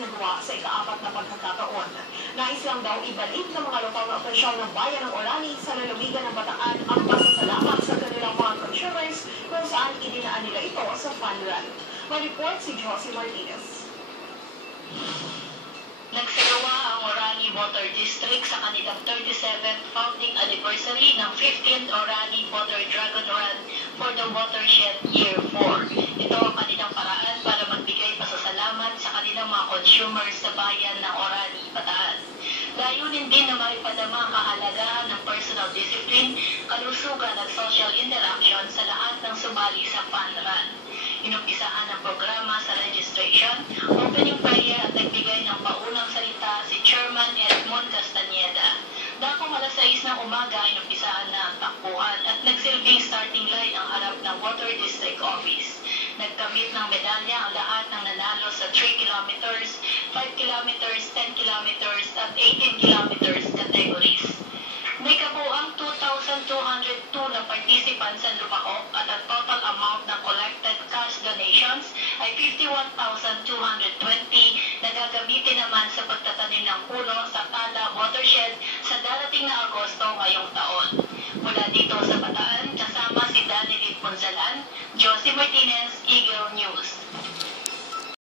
isinagawa sa ika-4 na pagkakataon. Nais lang daw ibalik ng mga lokal na opisyal ng bayan ng Orani sa lalawigan ng Bataan ang pasasalamat sa kanilang mga consumers kung saan idinaan nila ito sa fun run. May-report si Josie Martinez. Nagsagawa ang Orani Water District sa kanilang 37th founding anniversary ng 15th Orani Water Dragon Run for the Watershed Year 4. Ito ang kanilang paraan para magbigay pasasalamat sa kanilang mga consumers sa bayan ng Orani, Bataan. Layunin din na maipadama ang kahalagahan ng personal discipline, kalusugan at social interaction sa lahat ng sumali sa fun run. Inumpisaan ang programa sa registration, opening prayer at nagbigay ng paunang salita si Chairman Edmond Castañeda. Dakong alas 6 ng umaga, inumpisaan na ang takbuhan at nagsilbing starting line ang harap ng Water District Office. Nagkamit ng medalya ang lahat ng nanalo sa 3 kilometers, 5 kilometers, 10 kilometers at 18 kilometers categories. May kabuang 2,202 na participants ang lumahok at ang total amount ng collected cash donations ay 51,220 na gagamitin naman sa pagtatanim ng puno sa Tala Watershed sa darating na Agosto ngayong taon. Mula dito sa Bataan, kasama si Danelit Ponzalan, Josie Martinez,